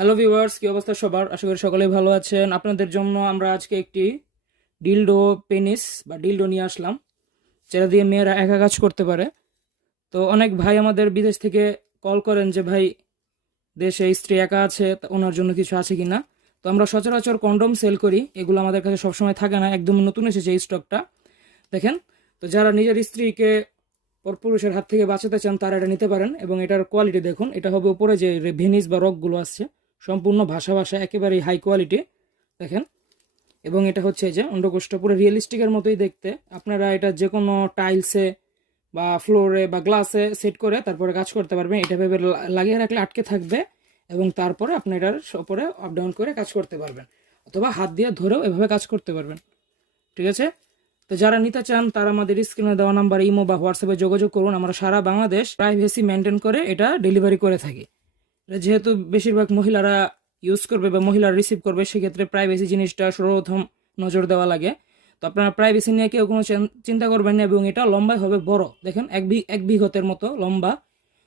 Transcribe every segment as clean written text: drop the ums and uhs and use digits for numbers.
Hello viewers, কি অবস্থা সবার? আশা করি সকলেই ভালো আছেন। আপনাদের জন্য আমরা আজকে একটি ডিলডো পেনিস বা ডিলডো নিয়ে আসলাম, যেটা দিয়ে মেয়েরা একা কাজ করতে পারে। তো অনেক ভাই আমাদের বিদেশ থেকে কল করেন যে ভাই, দেশে স্ত্রী একা আছে, তা ওনার জন্য কিছু আছে কিনা। তো আমরা সচরাচর কন্ডম সেল করি, এগুলো আমাদের কাছে সবসময় থাকে না, একদম নতুন এসেছে এই স্টকটা। দেখেন, তো যারা নিজের স্ত্রীকে পরপুরুষের হাত থেকে বাঁচাতে চান তারা এটা নিতে পারেন। এবং এটার কোয়ালিটি দেখুন, এটা হবে উপরে যে ভেনিস বা রকগুলো আসছে, সম্পূর্ণ ভাষা ভাষা একেবারেই হাই কোয়ালিটি। দেখেন, এবং এটা হচ্ছে যে অন্ডকোষটা পুরো রিয়েলিস্টিকের মতোই দেখতে। আপনারা এটা যে কোনো টাইলসে বা ফ্লোরে বা গ্লাসে সেট করে তারপরে কাজ করতে পারবেন। এটা ভেবে লাগিয়ে রাখলে আটকে থাকবে, এবং তারপরে আপনি এটার ওপরে আপ ডাউন করে কাজ করতে পারবেন, অথবা হাত দিয়ে ধরেও এভাবে কাজ করতে পারবেন। ঠিক আছে? তো যারা নিতে চান তারা আমাদের স্ক্রিনে দেওয়া নাম্বার ইমো বা হোয়াটসঅ্যাপে যোগাযোগ করুন। আমরা সারা বাংলাদেশ প্রাইভেসি মেনটেন করে এটা ডেলিভারি করে থাকি। এটা যেহেতু বেশিরভাগ মহিলারা ইউজ করবে বা মহিলারা রিসিভ করবে, সেক্ষেত্রে প্রাইভেসি জিনিসটা সর্বপ্রথম নজর দেওয়া লাগে। তো আপনারা প্রাইভেসি নিয়ে কেউ কোনো চিন্তা করবেন না। এবং এটা লম্বায় হবে বড়, দেখেন এক বিঘতের মতো লম্বা,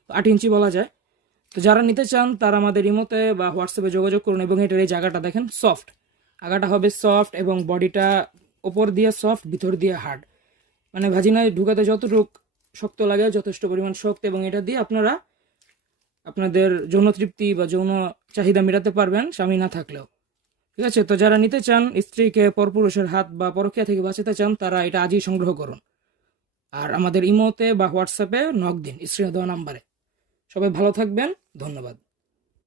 8 ইঞ্চি বলা যায়। তো যারা নিতে চান তারা আমাদের ইমোতে বা হোয়াটসঅ্যাপে যোগাযোগ করুন। এবং এটার এই জায়গাটা দেখেন সফট, আগাটা হবে সফট এবং বডিটা ওপর দিয়ে সফট, ভিতর দিয়ে হার্ড। মানে ভাজিনায় ঢুকাতে যতটুক শক্ত লাগে যথেষ্ট পরিমাণ শক্ত। এবং এটা দিয়ে আপনারা আপনাদের যৌন তৃপ্তি বা যৌন চাহিদা মেটাতে পারবেন, স্বামী না থাকলেও। ঠিক আছে? তো যারা নিতে চান, স্ত্রীকে পরপুরুষের হাত বা পরকীয়া থেকে বাঁচাতে চান, তারা এটা আজই সংগ্রহ করুন। আর আমাদের ইমোতে বা হোয়াটসঅ্যাপে নক দিন স্ক্রিনে দেওয়া নাম্বারে। সবাই ভালো থাকবেন, ধন্যবাদ।